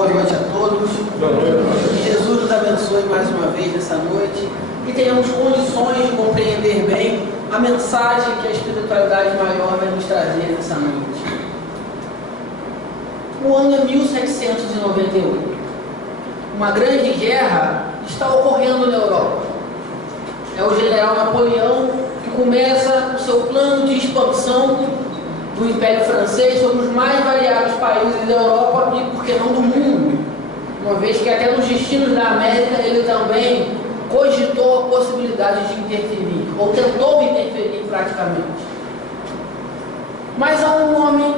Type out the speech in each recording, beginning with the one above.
boa noite a todos. Que Jesus nos abençoe mais uma vez nessa noite. Que tenhamos condições de compreender bem a mensagem que a espiritualidade maior vai nos trazer nessa noite. O ano é 1798. Uma grande guerra está ocorrendo na Europa. É o general Napoleão que começa o seu plano de expansão do Império Francês sobre os mais variados países da Europa e, por que não, do mundo, uma vez que até nos destinos da América ele também cogitou a possibilidade de interferir, ou tentou interferir praticamente. Mas há um homem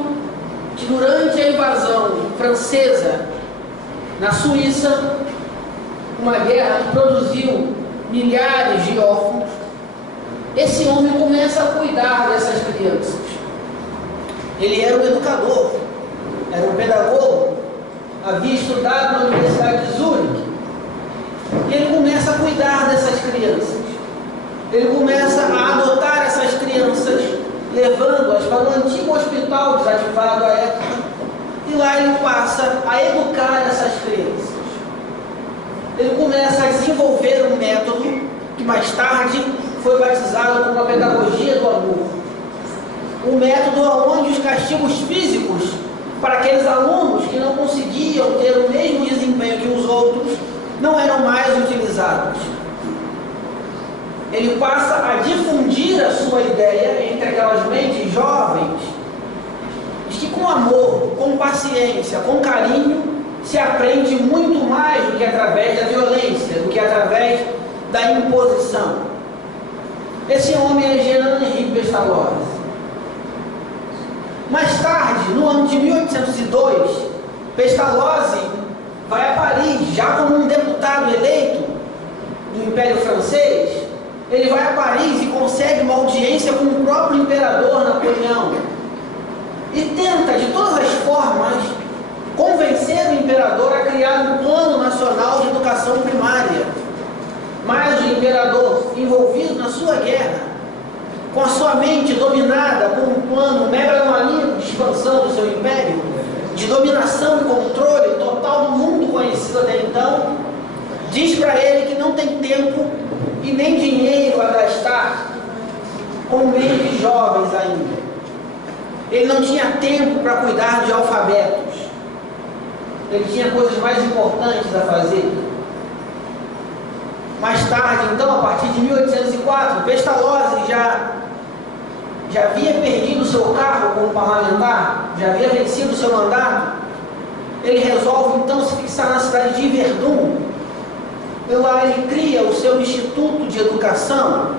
que, durante a invasão francesa na Suíça, uma guerra que produziu milhares de órfãos, esse homem começa a cuidar dessas crianças. Ele era um educador, era um pedagogo, havia estudado na Universidade de Zurique, e ele começa a cuidar dessas crianças. Ele começa a adotar essas crianças, levando-as para o antigo hospital desativado à época, e lá ele passa a educar essas crianças. Ele começa a desenvolver um método que mais tarde foi batizado como a pedagogia do amor. Um método onde os castigos físicos para aqueles alunos que não conseguiam ter o mesmo desempenho que os outros não eram mais utilizados. Ele passa a difundir a sua ideia entre aquelas mentes jovens de que com amor, com paciência, com carinho se aprende muito mais do que através da violência, do que através da imposição. Esse homem é Jean Henri Pestalozzi. Mais tarde, no ano de 1802, Pestalozzi vai a Paris, já como um deputado eleito do Império Francês. Ele vai a Paris e consegue uma audiência com o próprio imperador Napoleão e tenta, de todas as formas, convencer o imperador a criar um plano nacional de educação primária. Mas o imperador, envolvido na sua guerra, com a sua mente dominada por um plano megalomaníaco de expansão do seu império, de dominação e controle total do mundo conhecido até então, diz para ele que não tem tempo e nem dinheiro a gastar com mentes jovens ainda. Ele não tinha tempo para cuidar de alfabetos. Ele tinha coisas mais importantes a fazer. Mais tarde, então, a partir de 1804, Pestalozzi já havia perdido o seu cargo como parlamentar, já havia vencido o seu mandato. Ele resolve, então, se fixar na cidade de Verdun. E lá ele cria o seu Instituto de Educação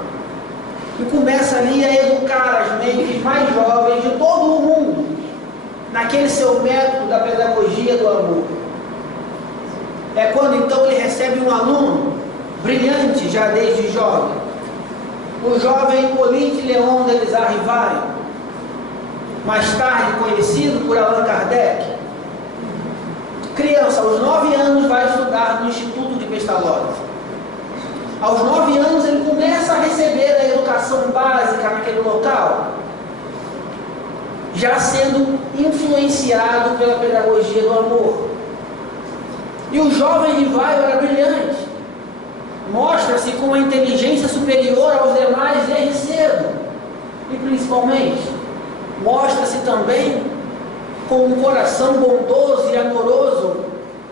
e começa ali a educar as mentes mais jovens de todo o mundo, naquele seu método da pedagogia do amor. É quando, então, ele recebe um aluno brilhante já desde jovem, o jovem Hippolyte Léon Delisle Rivail, mais tarde conhecido por Allan Kardec. Criança, aos 9 anos, vai estudar no Instituto de Pestalozzi. Aos 9 anos, ele começa a receber a educação básica naquele local, já sendo influenciado pela pedagogia do amor. E o jovem Rivail era brilhante. Mostra-se com uma inteligência superior aos demais desde cedo. E principalmente, mostra-se também com um coração bondoso e amoroso,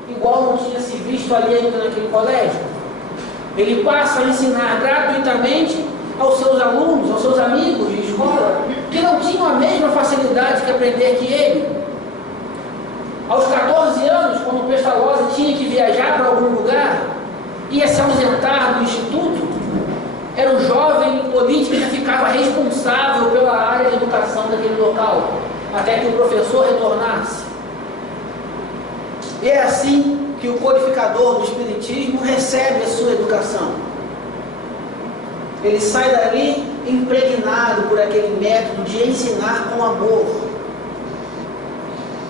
igual não tinha se visto ali ainda naquele colégio. Ele passa a ensinar gratuitamente aos seus alunos, aos seus amigos de escola, que não tinham a mesma facilidade de aprender que ele. Aos 14 anos, quando Pestalozzi tinha que viajar para algum lugar, ia se ausentar do instituto, era o jovem político que ficava responsável pela área de educação daquele local, até que o professor retornasse. E é assim que o codificador do Espiritismo recebe a sua educação. Ele sai dali impregnado por aquele método de ensinar com amor.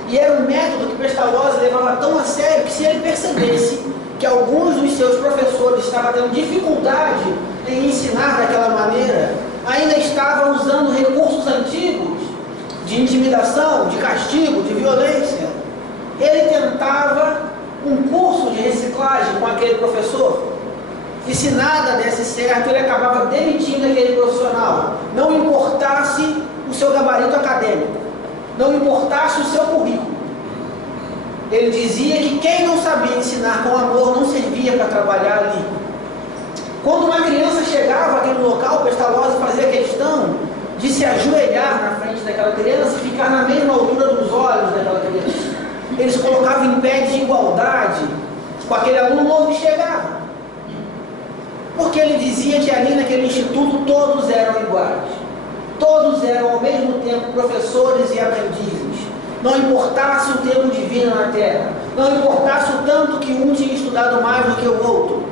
E era um método que Pestalozzi levava tão a sério que, se ele percebesse que alguns dos seus professores estavam tendo dificuldade em ensinar daquela maneira, ainda estavam usando recursos antigos de intimidação, de castigo, de violência, ele tentava um curso de reciclagem com aquele professor, e se nada desse certo, ele acabava demitindo aquele profissional, não importasse o seu gabarito acadêmico, não importasse o seu currículo. Ele dizia que quem não sabia ensinar com amor não servia para trabalhar ali. Quando uma criança chegava àquele local, o Pestalozzi fazia questão de se ajoelhar na frente daquela criança e ficar na mesma altura dos olhos daquela criança. Eles colocavam em pé de igualdade com aquele aluno novo que chegava. Porque ele dizia que ali naquele instituto todos eram iguais. Todos eram ao mesmo tempo professores e aprendizes. Não importasse o tempo de vida na Terra. Não importasse o tanto que um tinha estudado mais do que o outro.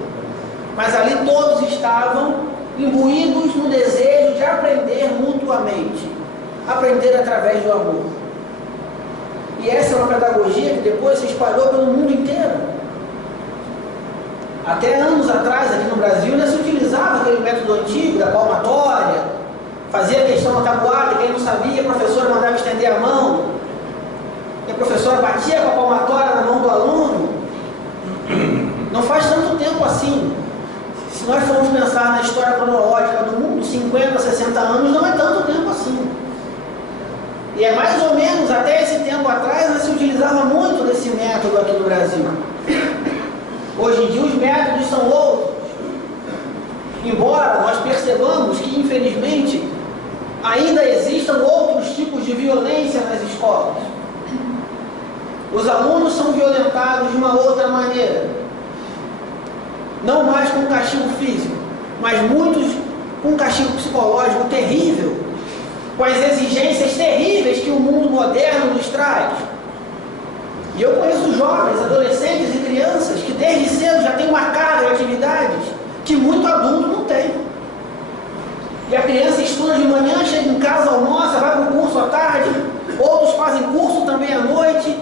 Mas ali todos estavam imbuídos no desejo de aprender mutuamente. Aprender através do amor. E essa é uma pedagogia que depois se espalhou pelo mundo inteiro. Até anos atrás, aqui no Brasil, ainda se utilizava aquele método antigo da palmatória, fazia a questão na tabuada, quem não sabia, a professora mandava estender a mão, e a professora batia com a palmatória na mão do aluno. Não faz tanto tempo assim. Se nós formos pensar na história cronológica do mundo, 50, 60 anos não é tanto tempo assim. E é mais ou menos até esse tempo atrás ainda se utilizava muito desse método aqui no Brasil. Hoje em dia os métodos são outros. Embora nós percebamos que, infelizmente, ainda existam outros tipos de violência nas escolas. Os alunos são violentados de uma outra maneira. Não mais com castigo físico, mas muitos com castigo psicológico terrível, com as exigências terríveis que o mundo moderno nos traz. E eu conheço jovens, adolescentes e crianças que desde cedo já têm uma carga de atividades que muito adulto não tem. E a criança estuda de manhã, chega em casa, almoça, vai para o curso à tarde, outros fazem curso também à noite,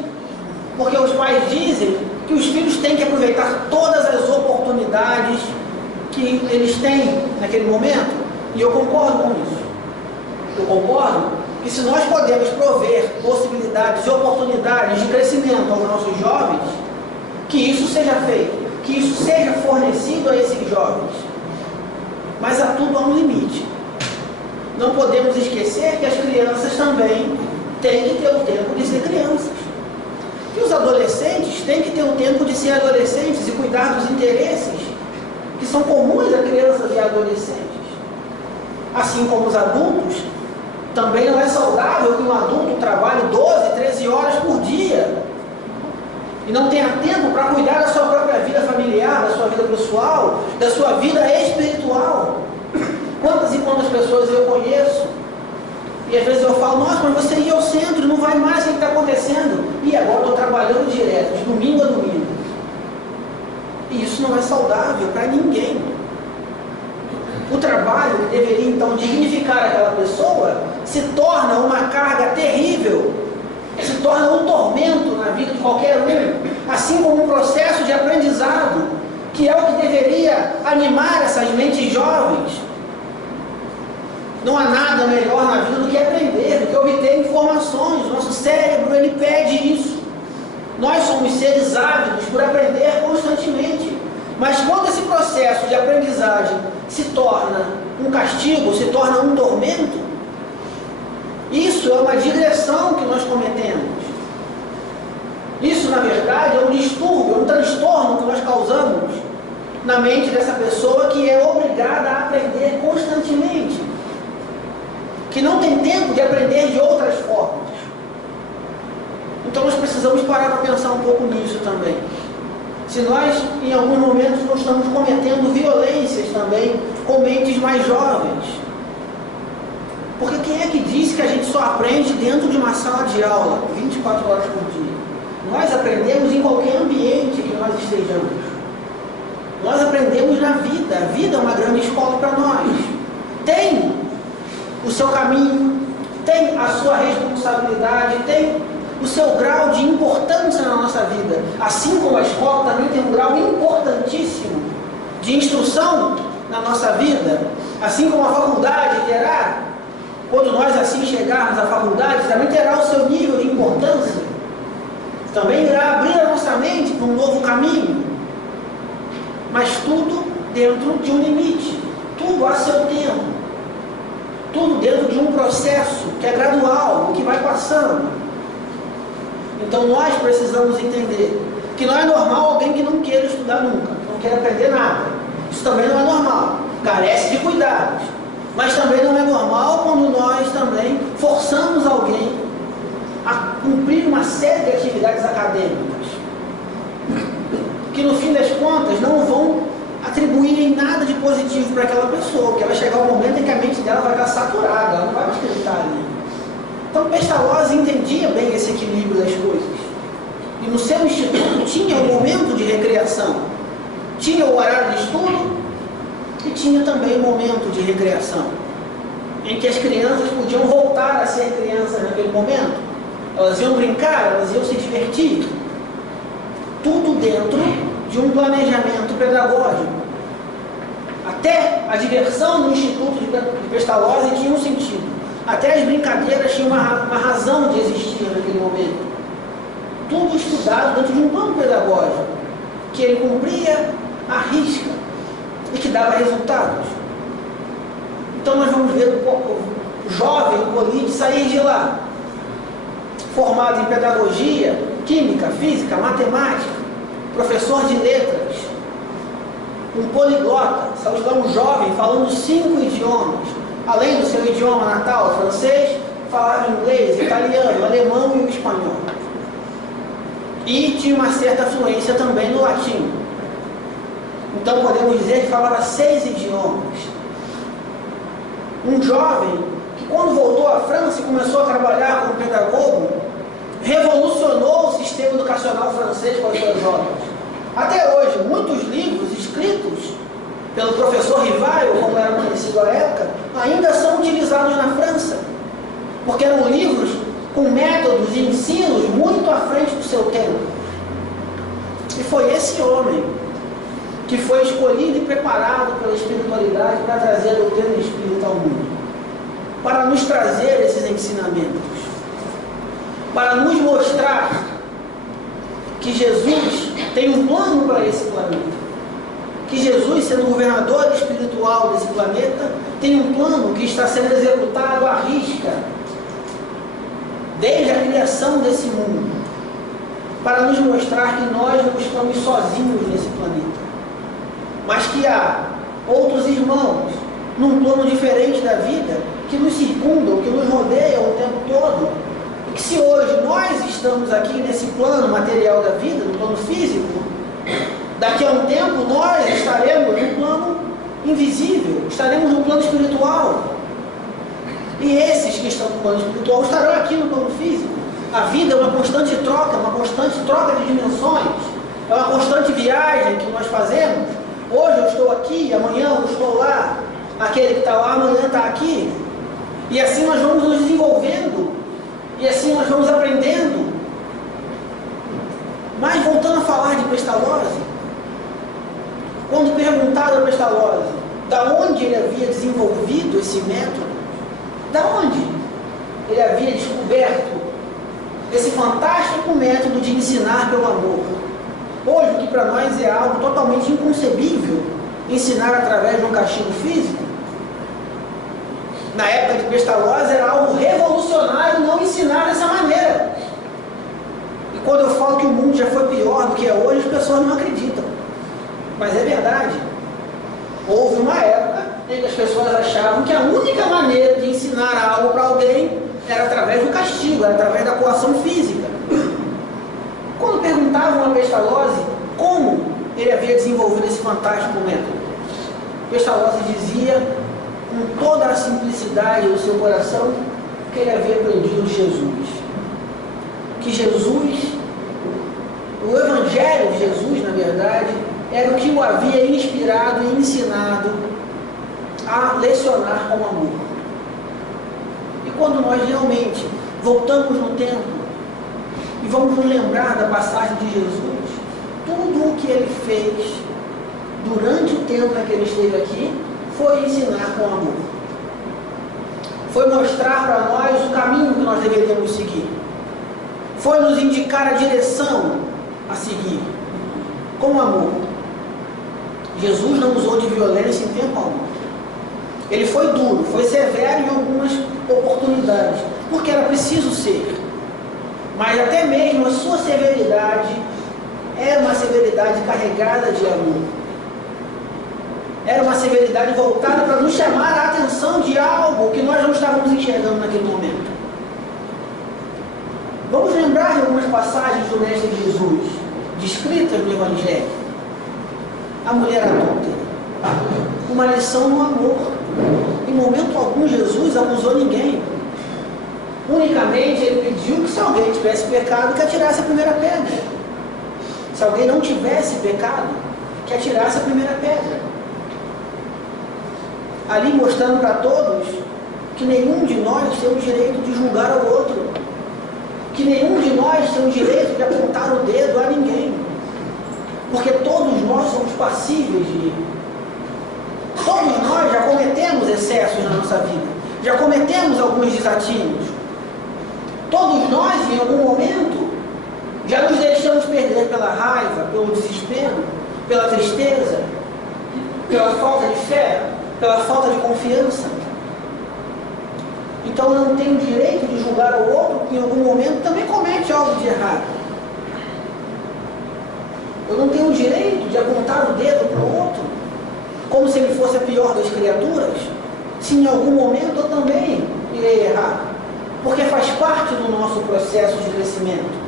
porque os pais dizem que os filhos têm que aproveitar todas as oportunidades que eles têm naquele momento. E eu concordo com isso. Eu concordo que se nós podemos prover possibilidades e oportunidades de crescimento aos nossos jovens, que isso seja feito, que isso seja fornecido a esses jovens. Mas a tudo há um limite. Não podemos esquecer que as crianças também têm que ter o tempo de ser crianças. Que os adolescentes têm que ter o tempo de ser adolescentes e cuidar dos interesses que são comuns a crianças e adolescentes. Assim como os adultos, também não é saudável que um adulto trabalhe 12, 13 horas por dia e não tenha tempo para cuidar da sua própria vida familiar, da sua vida pessoal, da sua vida espiritual. Quantas e quantas pessoas eu conheço e às vezes eu falo, nossa, mas você ia ao centro, não vai mais, o que está acontecendo? E agora estou trabalhando direto, de domingo a domingo. E isso não é saudável para ninguém. O trabalho que deveria então dignificar aquela pessoa se torna uma carga terrível, se torna um tormento na vida de qualquer um, assim como um processo de aprendizado, que é o que deveria animar essas mentes jovens. Não há nada melhor na vida do que aprender, do que obter informações. O nosso cérebro, ele pede isso. Nós somos seres ávidos por aprender constantemente. Mas quando esse processo de aprendizagem se torna um castigo, se torna um tormento, isso é uma digressão que nós cometemos. Isso, na verdade, é um distúrbio, é um transtorno que nós causamos na mente dessa pessoa que é obrigada a aprender constantemente, que não tem tempo de aprender de outras formas. Então nós precisamos parar para pensar um pouco nisso também. Se nós, em alguns momentos, não estamos cometendo violências também com mentes mais jovens. Porque quem é que diz que a gente só aprende dentro de uma sala de aula, 24 horas por dia? Nós aprendemos em qualquer ambiente que nós estejamos. Nós aprendemos na vida. A vida é uma grande escola para nós. Tem o seu caminho, tem a sua responsabilidade, tem o seu grau de importância na nossa vida. Assim como a escola também tem um grau importantíssimo de instrução na nossa vida, assim como a faculdade terá, quando nós assim chegarmos à faculdade, também terá o seu nível de importância, também irá abrir a nossa justamente para um novo caminho, mas tudo dentro de um limite, tudo a seu tempo, tudo dentro de um processo que é gradual, que vai passando. Então nós precisamos entender que não é normal alguém que não queira estudar nunca, não queira aprender nada. Isso também não é normal, carece de cuidados. Mas também não é normal quando nós também forçamos alguém a cumprir uma série de atividades acadêmicas, que no fim das contas não vão atribuir em nada de positivo para aquela pessoa, porque vai chegar um momento em que a mente dela vai estar saturada, ela não vai mais acreditar ali. Então Pestalozzi entendia bem esse equilíbrio das coisas. E no seu instituto tinha um momento de recreação, tinha o horário de estudo e tinha também um momento de recreação, em que as crianças podiam voltar a ser crianças naquele momento. Elas iam brincar, elas iam se divertir. Tudo dentro de um planejamento pedagógico. Até a diversão no Instituto de Pestalozzi tinha um sentido. Até as brincadeiras tinham uma razão de existir naquele momento. Tudo estudado dentro de um plano pedagógico, que ele cumpria à risca e que dava resultados. Então nós vamos ver o jovem Hipólito sair de lá, formado em pedagogia, química, física, matemática, professor de letras, um poliglota, saiu de lá um jovem falando 5 idiomas, além do seu idioma natal, francês, falava inglês, italiano, alemão e o espanhol. E tinha uma certa fluência também no latim. Então podemos dizer que falava 6 idiomas. Um jovem que quando voltou à França e começou a trabalhar como pedagogo, revolucionou o sistema educacional francês com as suas obras. Até hoje, muitos livros escritos pelo professor Rivaio, como era conhecido à época, ainda são utilizados na França, porque eram livros com métodos e ensinos muito à frente do seu tempo. E foi esse homem que foi escolhido e preparado pela espiritualidade para trazer a doutrina espírita ao mundo, para nos trazer esses ensinamentos, para nos mostrar que Jesus tem um plano para esse planeta, que Jesus, sendo o governador espiritual desse planeta, tem um plano que está sendo executado à risca desde a criação desse mundo, para nos mostrar que nós não estamos sozinhos nesse planeta, mas que há outros irmãos num plano diferente da vida, que nos circundam, que nos rodeiam o tempo todo, e que se hoje nós estamos aqui nesse plano material da vida, no plano físico, daqui a um tempo nós estaremos no plano invisível, estaremos no plano espiritual. E esses que estão no plano espiritual estarão aqui no plano físico. A vida é uma constante troca de dimensões, é uma constante viagem que nós fazemos. Hoje eu estou aqui, amanhã eu estou lá, aquele que está lá amanhã está aqui. E assim nós vamos nos desenvolvendo, e assim nós vamos aprendendo. Mas voltando a falar de Pestalozzi, quando perguntado a Pestalozzi da onde ele havia desenvolvido esse método, da onde ele havia descoberto esse fantástico método de ensinar pelo amor. Hoje, o que para nós é algo totalmente inconcebível, ensinar através de um castigo físico, na época de Pestalozzi era algo revolucionário não ensinar dessa maneira. E quando eu falo que o mundo já foi pior do que é hoje, as pessoas não acreditam. Mas é verdade. Houve uma época em que as pessoas achavam que a única maneira de ensinar algo para alguém era através do castigo, era através da coação física. Quando perguntavam a Pestalozzi como ele havia desenvolvido esse fantástico método, Pestalozzi dizia, com toda a simplicidade do seu coração, que ele havia aprendido de Jesus. Que Jesus, o Evangelho de Jesus, na verdade, era o que o havia inspirado e ensinado a lecionar com amor. E quando nós realmente voltamos no tempo e vamos nos lembrar da passagem de Jesus, tudo o que ele fez durante o tempo em que ele esteve aqui foi ensinar com amor. Foi mostrar para nós o caminho que nós deveríamos seguir. Foi nos indicar a direção a seguir, com amor. Jesus não usou de violência em tempo algum. Ele foi duro, foi severo em algumas oportunidades, porque era preciso ser. Mas até mesmo a sua severidade era uma severidade carregada de amor. Era uma severidade voltada para nos chamar a atenção de algo que nós não estávamos enxergando naquele momento. Vamos lembrar de algumas passagens do Mestre Jesus, descritas no Evangelho. A mulher adúltera. Uma lição no amor. Em momento algum Jesus acusou ninguém. Unicamente ele pediu que se alguém tivesse pecado, que atirasse a primeira pedra. Se alguém não tivesse pecado, que atirasse a primeira pedra. Ali mostrando para todos que nenhum de nós tem o direito de julgar ao outro. Que nenhum de nós tem o direito de apontar o dedo a ninguém. Porque todos nós somos passíveis de erro. Todos nós já cometemos excessos na nossa vida. Já cometemos alguns desatinos. Todos nós, em algum momento, já nos deixamos perder pela raiva, pelo desespero, pela tristeza, pela falta de fé, pela falta de confiança. Então eu não tenho o direito de julgar o outro que em algum momento também comete algo de errado. Eu não tenho o direito de apontar o dedo para o outro, como se ele fosse a pior das criaturas, se em algum momento eu também irei errar. Porque faz parte do nosso processo de crescimento.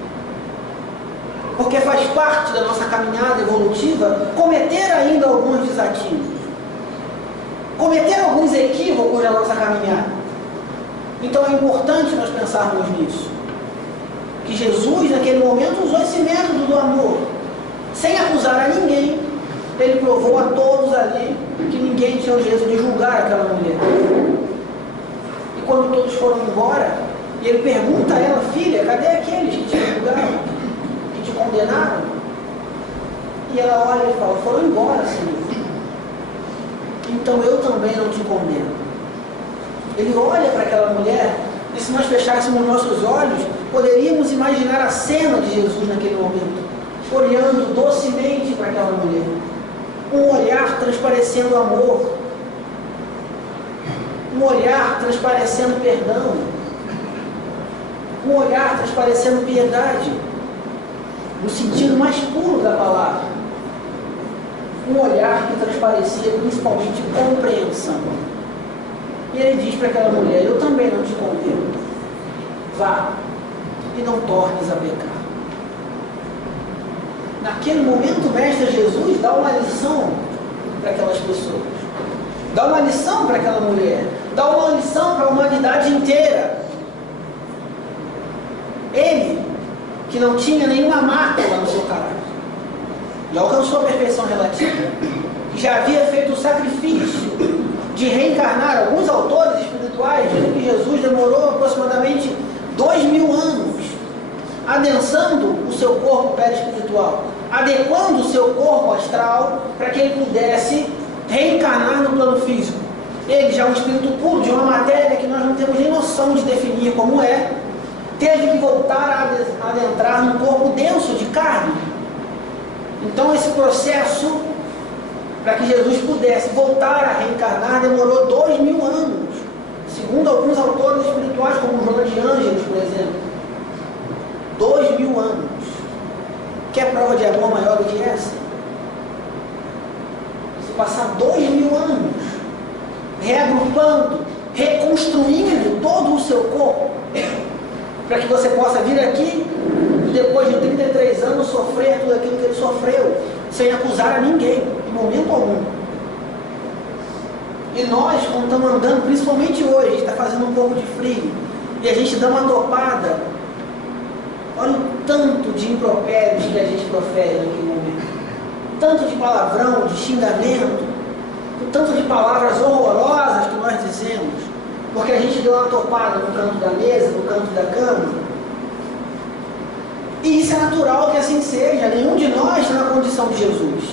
Porque faz parte da nossa caminhada evolutiva cometer ainda alguns desatinos. Cometer alguns equívocos na nossa caminhada. Então é importante nós pensarmos nisso. Que Jesus, naquele momento, usou esse método do amor. Sem acusar a ninguém, ele provou a todos ali que ninguém tinha o direito de julgar aquela mulher. E quando todos foram embora, e ele pergunta a ela: filha, cadê aqueles que te julgaram, que te condenaram? E ela olha e fala: foram embora, Senhor. Então eu também não te condeno. Ele olha para aquela mulher, e se nós fechássemos nossos olhos, poderíamos imaginar a cena de Jesus naquele momento, olhando docemente para aquela mulher, um olhar transparecendo amor, um olhar transparecendo perdão, um olhar transparecendo piedade, no sentido mais puro da palavra, um olhar que transparecia principalmente compreensão. E ele diz para aquela mulher: eu também não te condeno, vá e não tornes a pecar. Naquele momento o Mestre Jesus dá uma lição para aquelas pessoas, dá uma lição para aquela mulher, dá uma lição para a humanidade inteira. Ele, que não tinha nenhuma mácula no seu caráter, já alcançou a perfeição relativa, que já havia feito o sacrifício de reencarnar. Alguns autores espirituais dizem que Jesus demorou aproximadamente 2000 anos adensando o seu corpo perispiritual, adequando o seu corpo astral para que ele pudesse reencarnar no plano físico. Ele, já um espírito puro de uma matéria que nós não temos nem noção de definir como é, teve que voltar a adentrar num corpo denso de carne. Então esse processo, para que Jesus pudesse voltar a reencarnar, demorou 2000 anos, segundo alguns autores espirituais, como Joana de Ângeles, por exemplo. 2000 anos. Quer prova de amor maior do que essa? Se passar 2000 anos reagrupando, reconstruindo todo o seu corpo, para que você possa vir aqui e depois de 33 anos sofrer tudo aquilo que ele sofreu, sem acusar a ninguém, em momento algum. E nós, quando estamos andando, principalmente hoje, está fazendo um pouco de frio, e a gente dá uma topada, olha o tanto de impropérios que a gente profere naquele momento, tanto de palavrão, de xingamento, o tanto de palavras horrorosas que nós dizemos, porque a gente deu uma topada no canto da mesa, no canto da cama. E isso é natural que assim seja. Nenhum de nós está na condição de Jesus.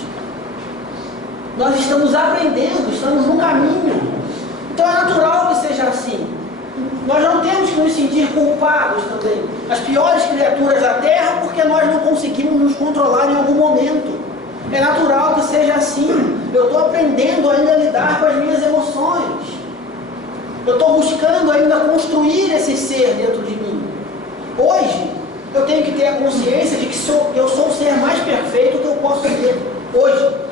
Nós estamos aprendendo, estamos no caminho. Então é natural que seja assim. Nós não temos que nos sentir culpados também, as piores criaturas da Terra, porque nós não conseguimos nos controlar em algum momento. É natural que seja assim. Eu estou aprendendo ainda a lidar com as minhas emoções. Eu estou buscando ainda construir esse ser dentro de mim. Hoje, eu tenho que ter a consciência de que eu sou o ser mais perfeito que eu posso ser. Hoje.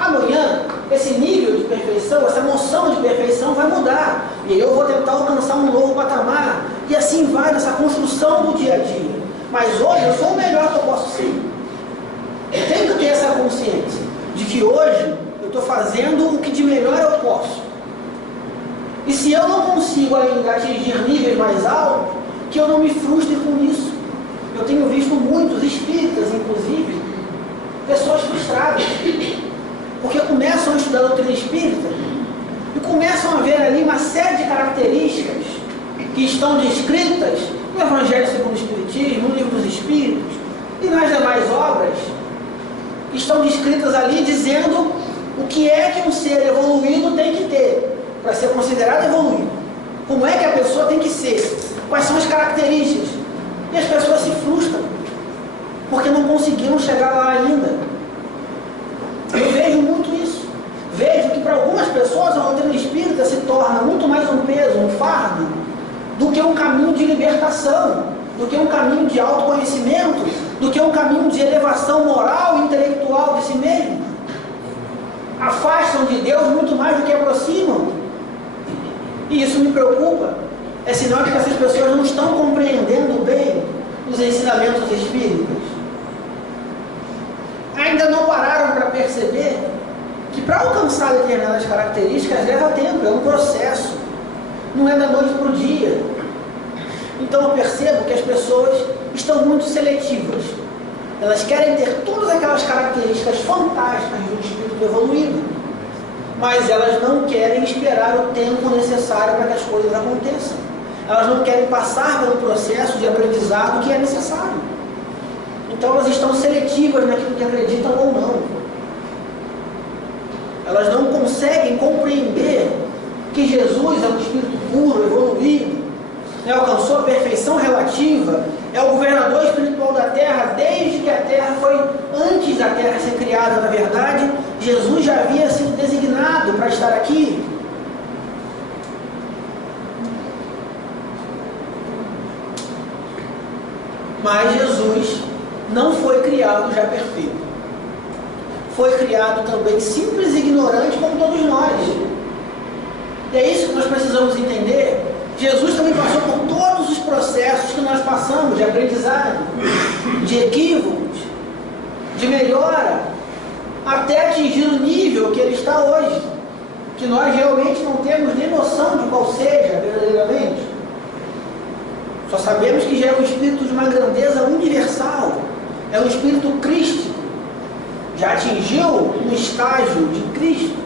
Amanhã, esse nível de perfeição, essa noção de perfeição vai mudar. E eu vou tentar alcançar um novo patamar. E assim vai nessa construção do dia a dia. Mas hoje eu sou o melhor que eu posso ser. Eu tenho que ter essa consciência de que hoje eu estou fazendo o que de melhor eu posso. E se eu não consigo ainda atingir níveis mais altos, que eu não me frustre com isso. Eu tenho visto muitos espíritas, inclusive, pessoas frustradas. Porque começam a estudar a doutrina espírita e começam a ver ali uma série de características que estão descritas no Evangelho segundo o Espiritismo, no Livro dos Espíritos e nas demais obras, que estão descritas ali dizendo o que é que um ser evoluído tem que ter para ser considerado evoluído. Como é que a pessoa tem que ser? Quais são as características? E as pessoas se frustram porque não conseguiram chegar lá ainda. Eu vejo muito isso. Vejo que para algumas pessoas a doutrina espírita se torna muito mais um peso, um fardo, do que um caminho de libertação, do que um caminho de autoconhecimento, do que um caminho de elevação moral e intelectual de si mesmo. Afastam de Deus muito mais do que aproximam. E isso me preocupa. É sinal de que essas pessoas não estão compreendendo bem os ensinamentos espíritas. Ainda não pararam para perceber que para alcançar determinadas características leva tempo, é um processo, não é da noite para o dia. Então eu percebo que as pessoas estão muito seletivas. Elas querem ter todas aquelas características fantásticas de um espírito evoluído, mas elas não querem esperar o tempo necessário para que as coisas aconteçam. Elas não querem passar pelo processo de aprendizado que é necessário. Então elas estão seletivas naquilo que acreditam ou não. Elas não conseguem compreender que Jesus é um espírito puro, evoluído, alcançou a perfeição relativa, é o governador espiritual da Terra desde que a Terra foi, antes da Terra ser criada, na verdade, Jesus já havia sido designado para estar aqui. Mas Jesus não foi criado já perfeito. Foi criado também simples e ignorante como todos nós. E é isso que nós precisamos entender. Jesus também passou por todos os processos que nós passamos de aprendizado, de equívocos, de melhora, até atingir o nível que ele está hoje, que nós realmente não temos nem noção de qual seja verdadeiramente. Só sabemos que já é um espírito de uma grandeza universal, é um espírito crístico, já atingiu um estágio de Cristo,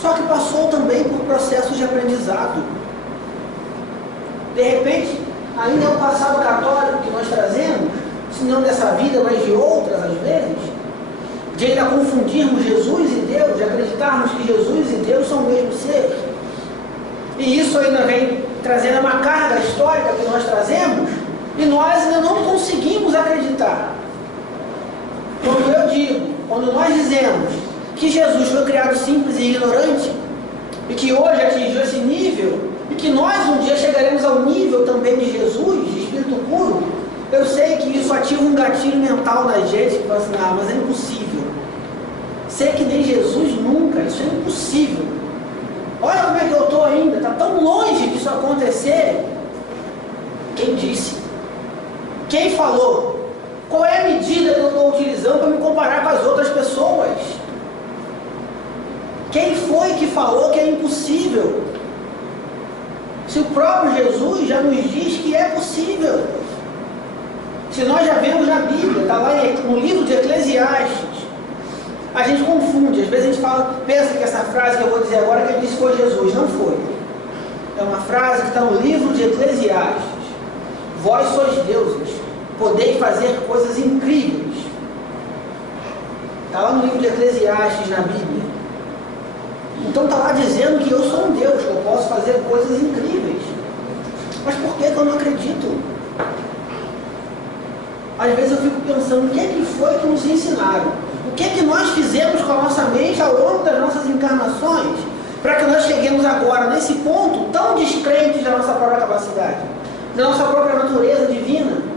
só que passou também por processos de aprendizado. De repente, ainda é um passado católico que nós trazemos, se não dessa vida, mas de outras às vezes, de ainda confundirmos Jesus e Deus, de acreditarmos que Jesus e Deus são o mesmo ser. E isso ainda vem trazendo uma carga histórica que nós trazemos, e nós ainda não conseguimos acreditar. Quando nós dizemos que Jesus foi criado simples e ignorante, e que hoje atingiu esse nível, e que nós um dia chegaremos ao nível também de Jesus, de espírito puro, eu sei que isso ativa um gatilho mental na gente, que fala assim, mas é impossível. Sei que nem Jesus nunca, isso é impossível. Olha como é que eu estou ainda, está tão longe disso acontecer. Quem disse? Quem falou? Qual é a medida que eu estou utilizando para me comparar com as outras pessoas? Quem foi que falou que é impossível? Se o próprio Jesus já nos diz que é possível. Se nós já vemos na Bíblia, está lá no livro de Eclesiastes, a gente confunde, às vezes a gente pensa que essa frase que eu vou dizer agora, que ele disse foi Jesus, não foi. É uma frase que está no livro de Eclesiastes. Vós sois deuses, podeis fazer coisas incríveis. Está lá no livro de Eclesiastes, na Bíblia. Então está lá dizendo que eu sou um Deus, que eu posso fazer coisas incríveis. Mas por que eu não acredito? Às vezes eu fico pensando, o que é que foi que nos ensinaram? O que é que nós fizemos com a nossa mente ao longo das nossas encarnações para que nós cheguemos agora nesse ponto tão descrentes da nossa própria capacidade, da nossa própria natureza divina?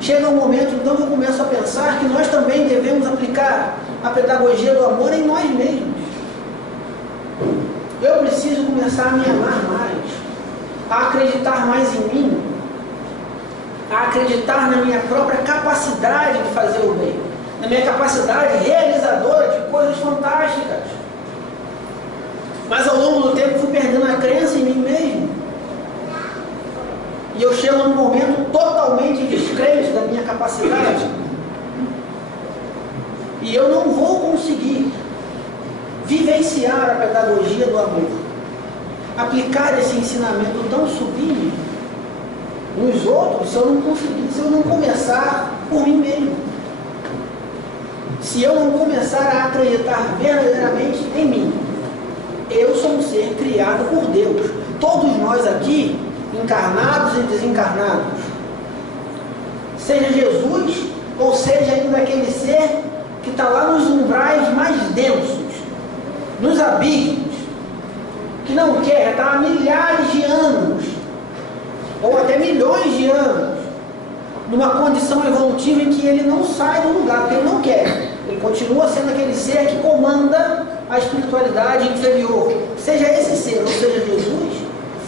Chega um momento então que eu começo a pensar que nós também devemos aplicar a pedagogia do amor em nós mesmos. Eu preciso começar a me amar mais, a acreditar mais em mim, a acreditar na minha própria capacidade de fazer o bem, na minha capacidade realizadora de coisas fantásticas. Mas ao longo do tempo fui perdendo a crença em mim mesmo. E eu chego num momento totalmente descrente da minha capacidade. E eu não vou conseguir vivenciar a pedagogia do amor, aplicar esse ensinamento tão sublime nos outros, se eu não conseguir, se eu não começar por mim mesmo. Se eu não começar a acreditar verdadeiramente em mim. Eu sou um ser criado por Deus. Todos nós aqui, encarnados e desencarnados, seja Jesus ou seja ainda aquele ser que está lá nos umbrais mais densos, nos abismos, que não quer, está há milhares de anos ou até milhões de anos numa condição evolutiva em que ele não sai do lugar, porque ele não quer. Ele continua sendo aquele ser que comanda a espiritualidade inferior. Seja esse ser, ou seja Jesus,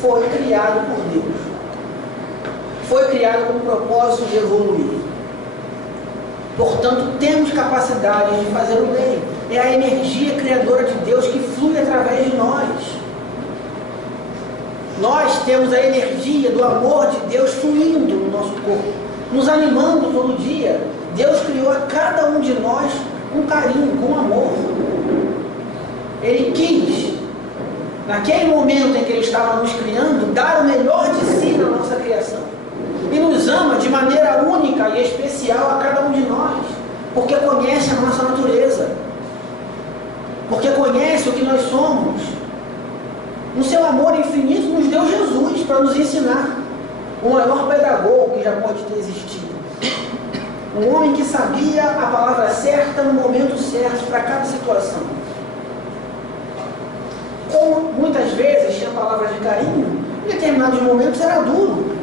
foi criado por Deus. Foi criado com o propósito de evoluir. Portanto, temos capacidade de fazer o bem. É a energia criadora de Deus que flui através de nós. Nós temos a energia do amor de Deus fluindo no nosso corpo, nos animando todo dia. Deus criou a cada um de nós com carinho, com amor. Ele quis, naquele momento em que Ele estava nos criando, dar o melhor de si na nossa criação. E nos ama de maneira única e especial a cada um de nós, porque conhece a nossa natureza, porque conhece o que nós somos. No seu amor infinito nos deu Jesus para nos ensinar, o maior pedagogo que já pode ter existido. Um homem que sabia a palavra certa no momento certo para cada situação. Como muitas vezes tinha palavras de carinho, em determinados momentos era duro,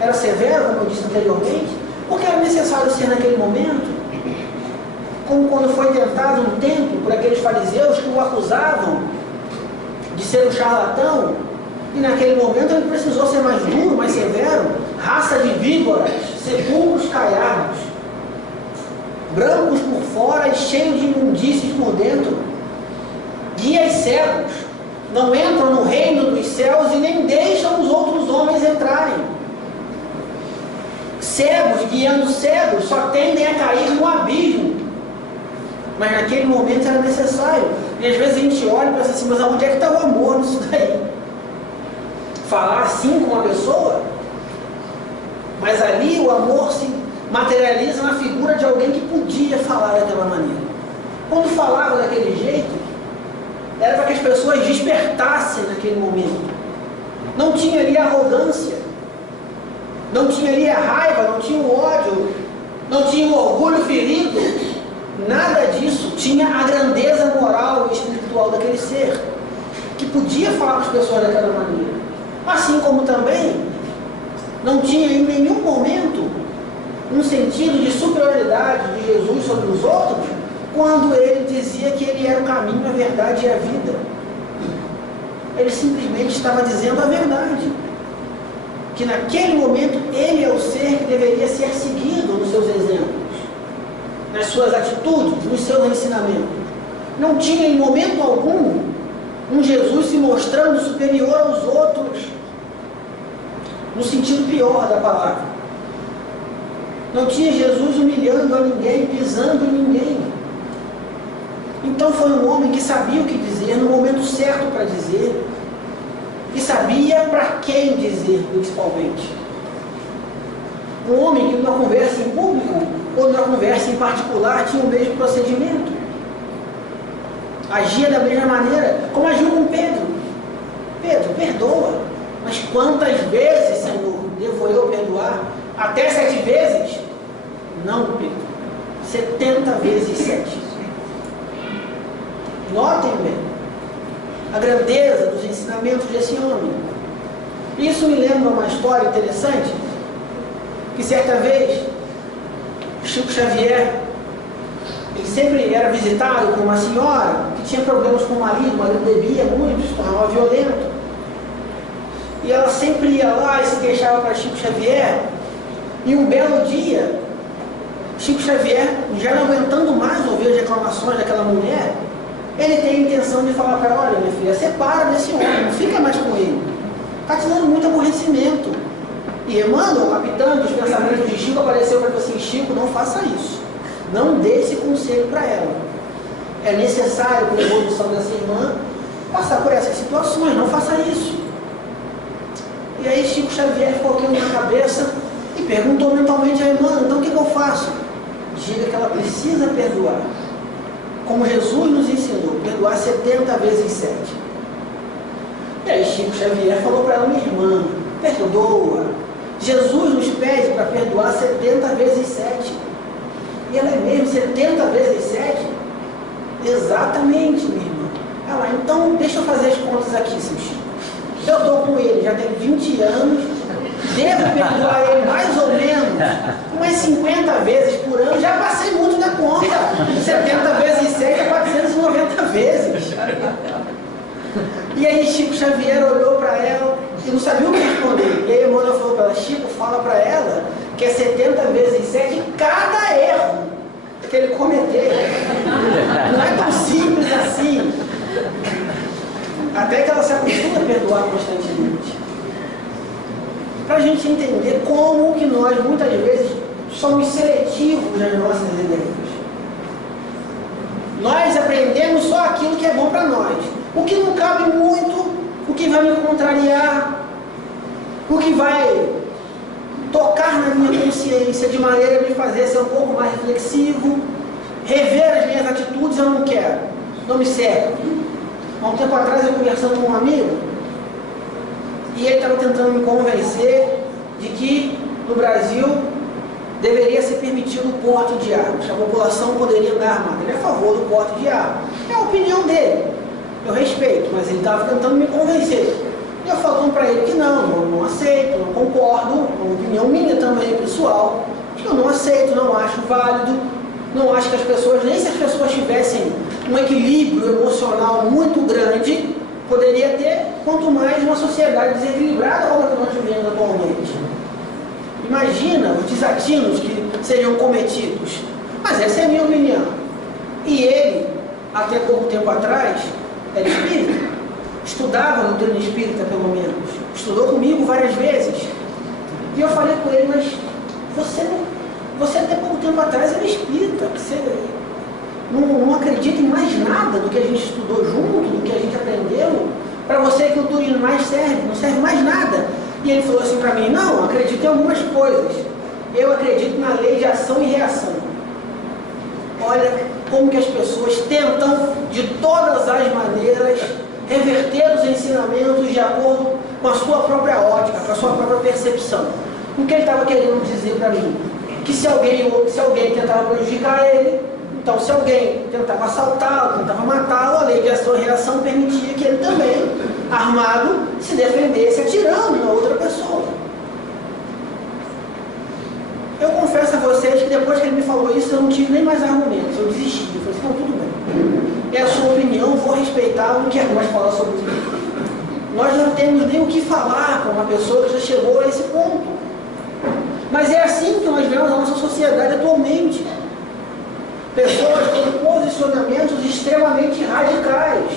era severo, como eu disse anteriormente, porque era necessário ser naquele momento. Como quando foi tentado no templo por aqueles fariseus que o acusavam de ser um charlatão, e naquele momento ele precisou ser mais duro, mais severo. Raça de víboras, sepulcros caiados, brancos por fora e cheios de imundícies por dentro, guias cegos, não entram no reino dos céus e nem deixam os outros homens entrarem. Cegos guiando cegos só tendem a cair no abismo. Mas naquele momento era necessário. E às vezes a gente olha e pensa assim, mas onde é que está o amor nisso daí? Falar assim com uma pessoa? Mas ali o amor se materializa na figura de alguém que podia falar daquela maneira. Quando falava daquele jeito, era para que as pessoas despertassem naquele momento. Não tinha ali arrogância, não tinha ali a raiva, não tinha o ódio, não tinha o orgulho ferido. Nada disso. Tinha a grandeza moral e espiritual daquele ser, que podia falar com as pessoas daquela maneira. Assim como também não tinha em nenhum momento um sentido de superioridade de Jesus sobre os outros, quando ele dizia que ele era o caminho, a verdade e a vida. Ele simplesmente estava dizendo a verdade, que naquele momento ele é o ser que deveria ser seguido nos seus exemplos, nas suas atitudes, nos seus ensinamentos. Não tinha em momento algum um Jesus se mostrando superior aos outros, no sentido pior da palavra. Não tinha Jesus humilhando a ninguém, pisando em ninguém. Então foi um homem que sabia o que dizer, no momento certo para dizer, e sabia para quem dizer, principalmente. Um homem que numa conversa em público ou numa conversa em particular tinha o mesmo procedimento. agia da mesma maneira como agiu com Pedro. Pedro, perdoa. Mas quantas vezes, Senhor, devo eu perdoar? Até 7 vezes? Não, Pedro. 70 vezes 7. Notem bem a grandeza dos ensinamentos desse homem. Isso me lembra uma história interessante, que certa vez, Chico Xavier, ele sempre era visitado por uma senhora que tinha problemas com o marido bebia muito, se tornava violento. E ela sempre ia lá e se queixava para Chico Xavier. E um belo dia, Chico Xavier, já não aguentando mais ouvir as reclamações daquela mulher, ele tem a intenção de falar para ela: olha, minha filha, separa desse homem, não fica mais com ele. Está te dando muito aborrecimento. E Emmanuel, capitão dos pensamentos de Chico, apareceu para ele assim: Chico, não faça isso. Não dê esse conselho para ela. É necessário para a evolução dessa irmã passar por essas situações, não faça isso. E aí Chico Xavier ficou aquilo na cabeça e perguntou mentalmente a Emmanuel: então o que eu faço? Diga que ela precisa perdoar. Como Jesus nos ensinou, perdoar 70 vezes 7. E aí Chico Xavier falou para ela: minha irmã, perdoa. Jesus nos pede para perdoar 70 vezes 7. E ela é mesmo 70 vezes 7? Exatamente, minha irmã. Ela: então deixa eu fazer as contas aqui, seu Chico. Eu estou com ele, já tem 20 anos, devo perdoar ele mais ou menos umas 50 vezes por ano, já passei muito da conta. 70 vezes 7 é 490 vezes. E aí Chico Xavier olhou para ela e não sabia o que responder. E aí a Emmanuel falou para ela: Chico, fala para ela que é 70 vezes 7 cada erro que ele cometer. Não é tão simples assim. Até que ela se acostuma a perdoar constantemente. Para a gente entender como que nós, muitas vezes, somos seletivos nas nossas ideias. Nós aprendemos só aquilo que é bom para nós. O que não cabe muito, o que vai me contrariar, o que vai tocar na minha consciência de maneira a me fazer ser um pouco mais reflexivo, rever as minhas atitudes, eu não quero, não me serve. Há um tempo atrás eu conversando com um amigo e ele estava tentando me convencer de que no Brasil deveria ser permitido o porte de armas, a população poderia andar armada. Ele é a favor do porte de armas. É a opinião dele, eu respeito, mas ele estava tentando me convencer. E eu falando para ele que não aceito, não concordo, é uma opinião minha também, pessoal, que eu não aceito, não acho válido, não acho que as pessoas, nem se as pessoas tivessem um equilíbrio emocional muito grande, poderia ter, quanto mais uma sociedade desequilibrada como a que nós vivemos atualmente. Imagina os desatinos que seriam cometidos. Mas essa é a minha opinião. E ele, até pouco tempo atrás, era espírita. Estudava no doutrina espírita, pelo menos. Estudou comigo várias vezes. E eu falei com ele: mas você até pouco tempo atrás era espírita. Você não acredita em mais nada do que a gente estudou junto, do que a gente aprendeu? Para você que o doutrina mais serve, não serve mais nada. E ele falou assim para mim: não, acredito em algumas coisas. Eu acredito na lei de ação e reação. Olha como que as pessoas tentam, de todas as maneiras, reverter os ensinamentos de acordo com a sua própria ótica, com a sua própria percepção. O que ele estava querendo dizer para mim? Que se alguém tentava prejudicar ele, então se alguém tentava assaltá-lo, tentava matá-lo, a lei de ação e reação permitia que ele também, armado, se defendesse atirando na outra pessoa. Eu confesso a vocês que depois que ele me falou isso, eu não tive nem mais argumentos, eu desisti. Eu falei assim: não, tudo bem. É a sua opinião, vou respeitar, não quero mais falar sobre isso. Nós não temos nem o que falar com uma pessoa que já chegou a esse ponto. Mas é assim que nós vemos a nossa sociedade atualmente. Pessoas com posicionamentos extremamente radicais.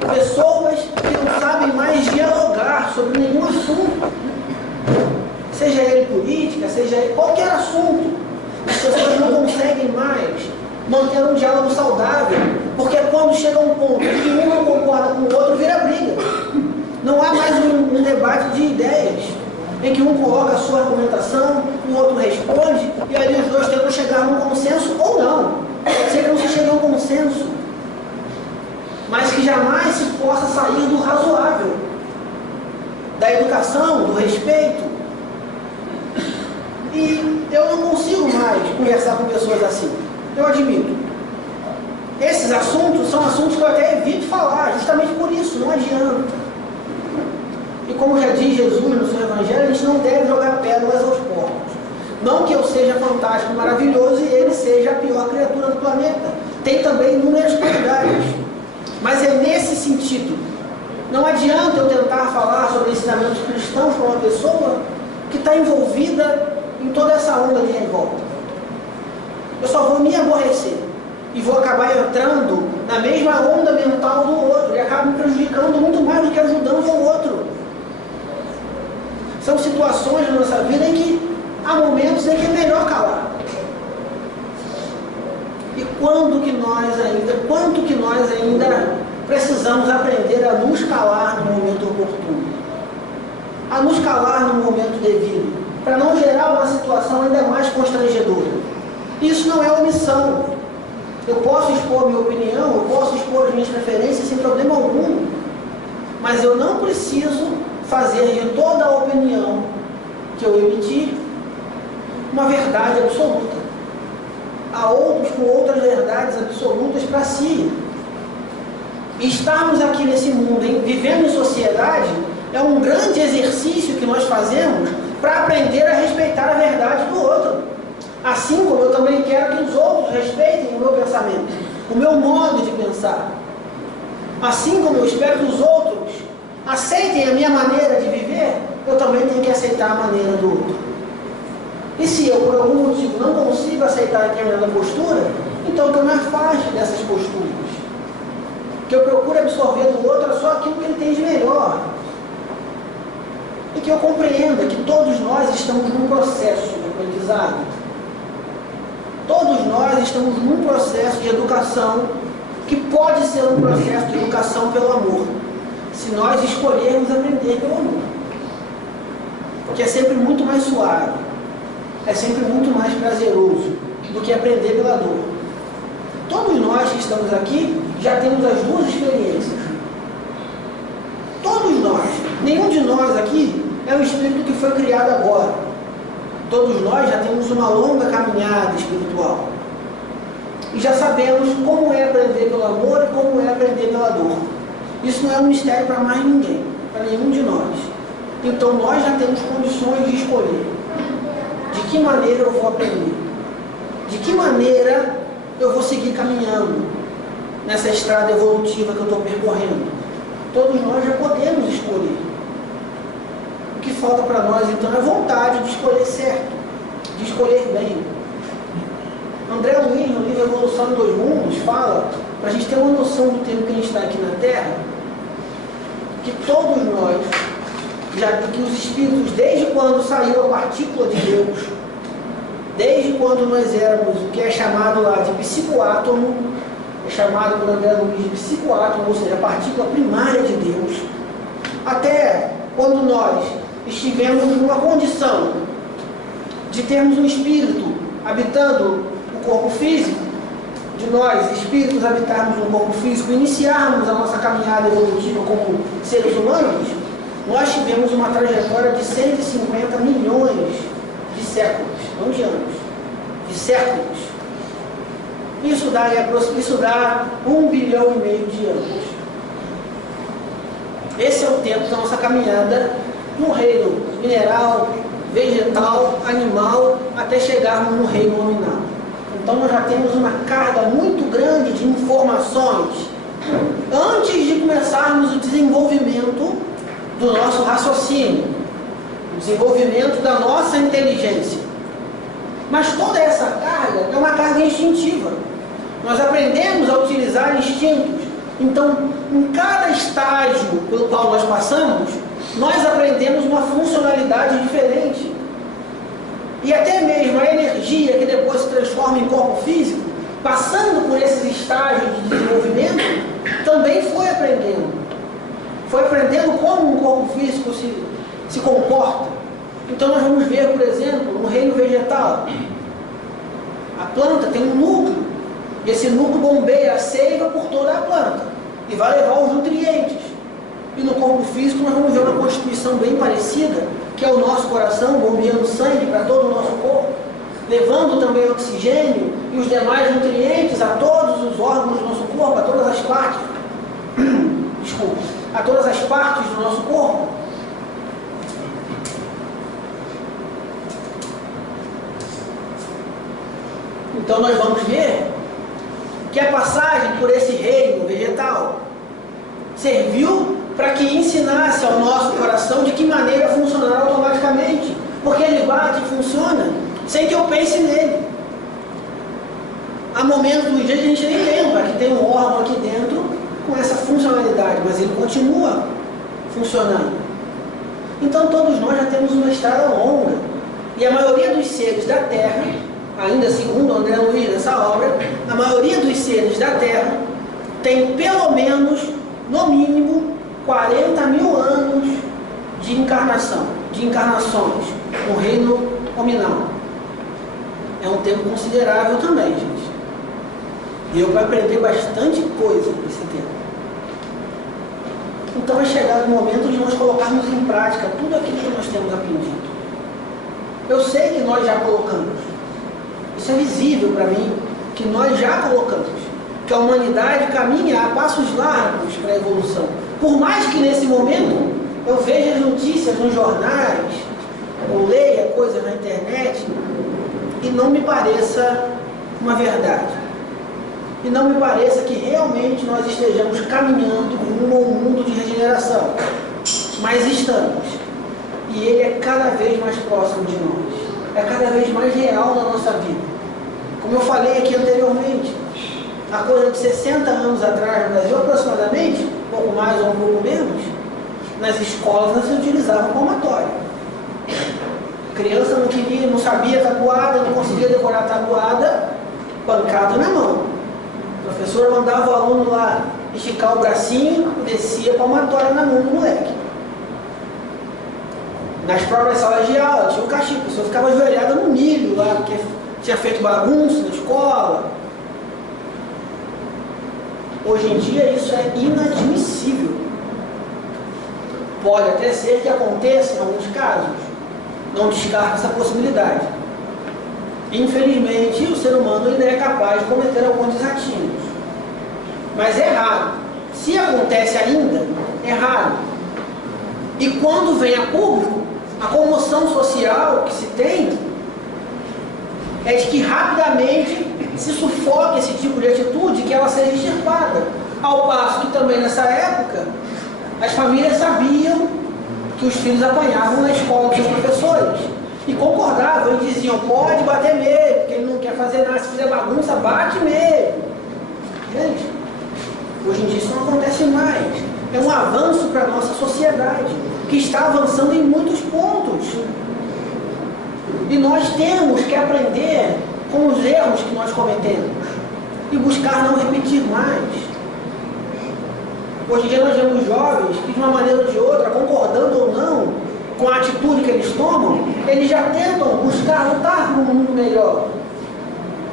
Pessoas que não sabem mais dialogar sobre nenhum assunto. Seja ele política, seja ele qualquer assunto. As pessoas não conseguem mais manter um diálogo saudável, porque quando chega um ponto que um não concorda com o outro, vira briga. Não há mais um debate de ideias, em que um coloca a sua argumentação, o outro responde, e aí os dois tentam chegar num consenso ou não. pode ser que não se chegue a um consenso, mas que jamais se possa sair do razoável, da educação, do respeito. E eu não consigo mais conversar com pessoas assim, eu admito. Esses assuntos são assuntos que eu até evito falar, justamente por isso, não adianta. E como já diz Jesus no seu Evangelho, a gente não deve jogar pérolas aos porcos. Não que eu seja fantástico, maravilhoso e ele seja a pior criatura do planeta. Tem também inúmeras qualidades. Mas é nesse sentido. Não adianta eu tentar falar sobre ensinamentos cristãos para uma pessoa que está envolvida em toda essa onda de revolta. Eu só vou me aborrecer e vou acabar entrando na mesma onda mental do outro e acabo me prejudicando muito mais do que ajudando o outro. São situações na nossa vida em que há momentos em que é melhor calar. E quanto que nós ainda precisamos aprender a nos calar no momento oportuno, a nos calar no momento devido, para não gerar uma situação ainda mais constrangedora. Isso não é omissão. Eu posso expor minha opinião, eu posso expor as minhas preferências sem problema algum, mas eu não preciso fazer de toda a opinião que eu emitir uma verdade absoluta. Há outros com outras verdades absolutas para si. E estarmos aqui nesse mundo, vivendo em sociedade, é um grande exercício que nós fazemos para aprender a respeitar a verdade do outro. Assim como eu também quero que os outros respeitem o meu pensamento, o meu modo de pensar. Assim como eu espero que os outros aceitem a minha maneira de viver, eu também tenho que aceitar a maneira do outro. E se eu, por algum motivo, não consigo aceitar determinada postura, então que eu me afaste dessas posturas. Que eu procure absorver do outro só aquilo que ele tem de melhor. E que eu compreenda que todos nós estamos num processo de aprendizado. Todos nós estamos num processo de educação que pode ser um processo de educação pelo amor, se nós escolhermos aprender pelo amor. Porque é sempre muito mais suave, é sempre muito mais prazeroso do que aprender pela dor. Todos nós que estamos aqui já temos as duas experiências. Todos nós. Nenhum de nós aqui é um espírito que foi criado agora. Todos nós já temos uma longa caminhada espiritual. E já sabemos como é aprender pelo amor e como é aprender pela dor. Isso não é um mistério para mais ninguém, para nenhum de nós. Então nós já temos condições de escolher de que maneira eu vou aprender, de que maneira eu vou seguir caminhando nessa estrada evolutiva que eu estou percorrendo. Todos nós já podemos escolher. O que falta para nós então é vontade de escolher certo, de escolher bem. André Luiz, no livro Evolução em Dois Mundos, fala, para a gente ter uma noção do tempo que a gente está aqui na Terra, que todos nós, que os espíritos, desde quando saiu a partícula de Deus, desde quando nós éramos o que é chamado lá de psicoátomo, é chamado por André Luiz de psicoátomo, ou seja, a partícula primária de Deus, até quando nós estivemos numa condição de termos um espírito habitando o corpo físico, de nós, espíritos, habitarmos um corpo físico, iniciarmos a nossa caminhada evolutiva como seres humanos, nós tivemos uma trajetória de 150 milhões de séculos, não de anos, de séculos. Isso dá 1,5 bilhão de anos. Esse é o tempo da nossa caminhada no reino mineral, vegetal, animal, até chegarmos no reino nominal. Então nós já temos uma carga muito grande de informações antes de começarmos o desenvolvimento do nosso raciocínio, o desenvolvimento da nossa inteligência. Mas toda essa carga é uma carga instintiva. Nós aprendemos a utilizar instintos. Então, em cada estágio pelo qual nós passamos, nós aprendemos uma funcionalidade diferente. E até mesmo a energia que depois se transforma em corpo físico, passando por esses estágios de desenvolvimento, também foi aprendendo. Foi aprendendo como um corpo físico se comporta. Então nós vamos ver, por exemplo, no reino vegetal, a planta tem um núcleo E esse núcleo bombeia a seiva por toda a planta e vai levar os nutrientes. E no corpo físico nós vamos ver uma constituição bem parecida, que é o nosso coração bombeando sangue para todo o nosso corpo, levando também oxigênio e os demais nutrientes a todos os órgãos do nosso corpo, a todas as partes, a todas as partes do nosso corpo. Então nós vamos ver que a passagem por esse reino vegetal serviu para que ensinasse ao nosso coração de que maneira funcionar automaticamente, porque ele bate e funciona sem que eu pense nele. Há momentos do dia que a gente nem lembra que tem um órgão aqui dentro com essa funcionalidade, mas ele continua funcionando. Então todos nós já temos uma estrada longa, e a maioria dos seres da Terra, ainda segundo André Luiz nessa obra, a maioria dos seres da Terra tem pelo menos, no mínimo, 40 mil anos de encarnação, de encarnações no reino hominal. É um tempo considerável também, gente. E eu vou aprender bastante coisa nesse tempo. Então é chegado o momento de nós colocarmos em prática tudo aquilo que nós temos aprendido. Eu sei que nós já colocamos. Isso é visível para mim, que nós já colocamos. Que a humanidade caminha a passos largos para a evolução. Por mais que nesse momento eu veja as notícias nos jornais, ou leia coisas na internet, e não me pareça uma verdade. E não me pareça que realmente nós estejamos caminhando rumo ao mundo de regeneração. Mas estamos. E ele é cada vez mais próximo de nós. É cada vez mais real na nossa vida. Como eu falei aqui anteriormente, há coisa de 60 anos atrás no Brasil, aproximadamente, um pouco mais ou um pouco menos, nas escolas não se utilizava palmatória. A criança não queria, não sabia tabuada, não conseguia decorar tabuada, pancada na mão. A professora mandava o aluno lá esticar o bracinho e descia palmatória na mão do moleque. Nas próprias salas de aula tinha um castigo, a pessoa ficava ajoelhada no milho lá, porque tinha feito bagunça na escola. Hoje em dia isso é inadmissível. Pode até ser que aconteça em alguns casos, não descarta essa possibilidade. Infelizmente o ser humano ainda é capaz de cometer alguns desatinos. Mas é raro. Se acontece ainda, é raro. E quando vem a público, a comoção social que se tem é de que rapidamente se sufoque esse tipo de atitude, que ela seja extirpada. Ao passo que também nessa época, as famílias sabiam que os filhos apanhavam na escola dos seus professores. E concordavam e diziam, pode bater mesmo, porque ele não quer fazer nada, se fizer bagunça, bate mesmo. Gente, hoje em dia isso não acontece mais. É um avanço para a nossa sociedade, que está avançando em muitos pontos. E nós temos que aprender com os erros que nós cometemos e buscar não repetir mais. Hoje em dia nós vemos jovens que de uma maneira ou de outra, concordando ou não com a atitude que eles tomam, eles já tentam buscar lutar por um mundo melhor.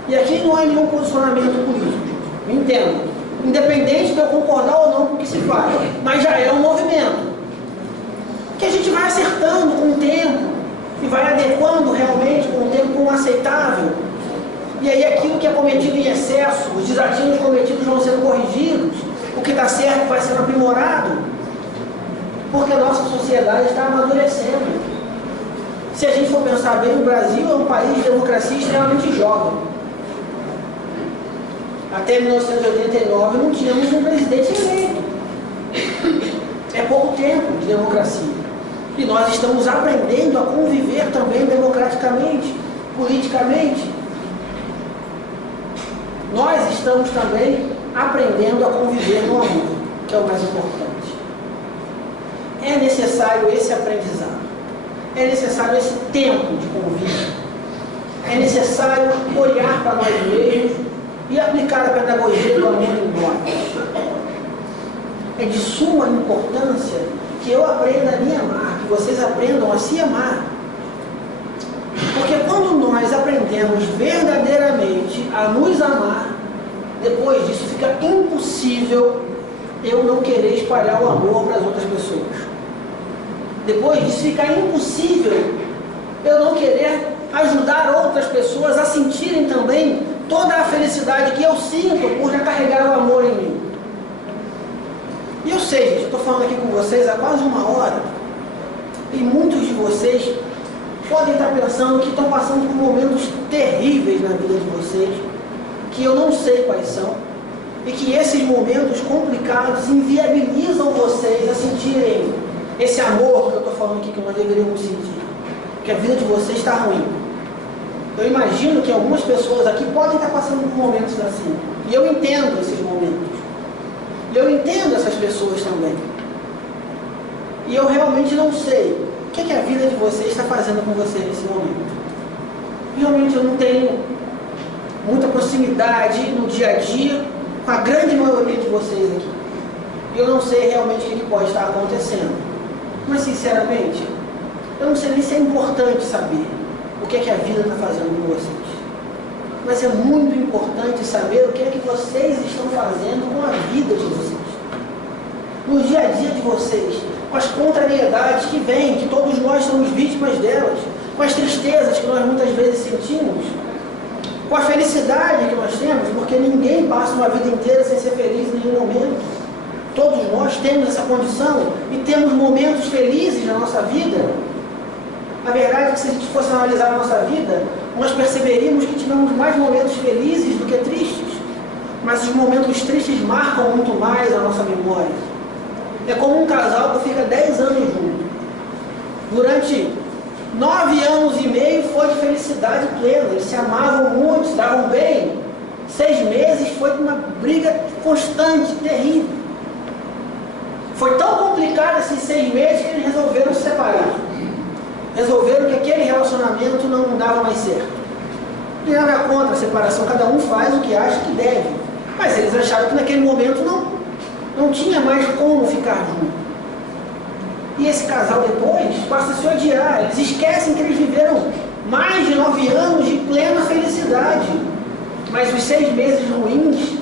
E aqui não há nenhum posicionamento político, me entenda. Independente de eu concordar ou não com o que se faz, mas já é um movimento que a gente vai acertando com o tempo e vai adequando realmente com o tempo com o aceitável. E aí aquilo que é cometido em excesso, os desatinos cometidos vão sendo corrigidos, o que está certo vai sendo aprimorado, porque a nossa sociedade está amadurecendo. Se a gente for pensar bem, o Brasil é um país de democracia extremamente jovem. Até 1989 não tínhamos um presidente eleito. É pouco tempo de democracia. E nós estamos aprendendo a conviver também democraticamente, politicamente. Nós estamos também aprendendo a conviver no amor, que é o mais importante. É necessário esse aprendizado. É necessário esse tempo de convívio. É necessário olhar para nós mesmos e aplicar a pedagogia do amor em nós. É de suma importância que eu aprenda a me amar, que vocês aprendam a se amar. Porque quando nós aprendemos verdadeiramente a nos amar, depois disso fica impossível eu não querer espalhar o amor para as outras pessoas. Depois disso fica impossível eu não querer ajudar outras pessoas a sentirem também toda a felicidade que eu sinto por já carregar o amor em mim. E eu sei, gente, eu estou falando aqui com vocês há quase uma hora, e muitos de vocês podem estar pensando que estão passando por momentos terríveis na vida de vocês, que eu não sei quais são, e que esses momentos complicados inviabilizam vocês a sentirem esse amor que eu estou falando aqui que nós deveríamos sentir, que a vida de vocês está ruim. Eu imagino que algumas pessoas aqui podem estar passando por momentos assim, e eu entendo esses momentos, e eu entendo essas pessoas também, e eu realmente não sei o que a vida de vocês está fazendo com vocês nesse momento. Realmente eu não tenho muita proximidade no dia a dia com a grande maioria de vocês aqui. Eu não sei realmente o que pode estar acontecendo. Mas sinceramente, eu não sei nem se é importante saber o que a vida está fazendo com vocês. Mas é muito importante saber o que vocês estão fazendo com a vida de vocês. No dia a dia de vocês, com as contrariedades que vêm, que todos nós somos vítimas delas, com as tristezas que nós muitas vezes sentimos, com a felicidade que nós temos, porque ninguém passa uma vida inteira sem ser feliz em nenhum momento. Todos nós temos essa condição e temos momentos felizes na nossa vida. A verdade é que se a gente fosse analisar a nossa vida, nós perceberíamos que tivemos mais momentos felizes do que tristes. Mas os momentos tristes marcam muito mais a nossa memória. É como um casal que fica 10 anos junto. Durante 9 anos e meio foi de felicidade plena. Eles se amavam muito, se davam bem. 6 meses foi uma briga constante, terrível. Foi tão complicado esses 6 meses que eles resolveram se separar. Resolveram que aquele relacionamento não dava mais certo. Não é contra a separação, cada um faz o que acha que deve. Mas eles acharam que naquele momento não tinha mais como ficar junto. E esse casal depois passa a se odiar. Eles esquecem que eles viveram mais de 9 anos de plena felicidade. Mas os 6 meses ruins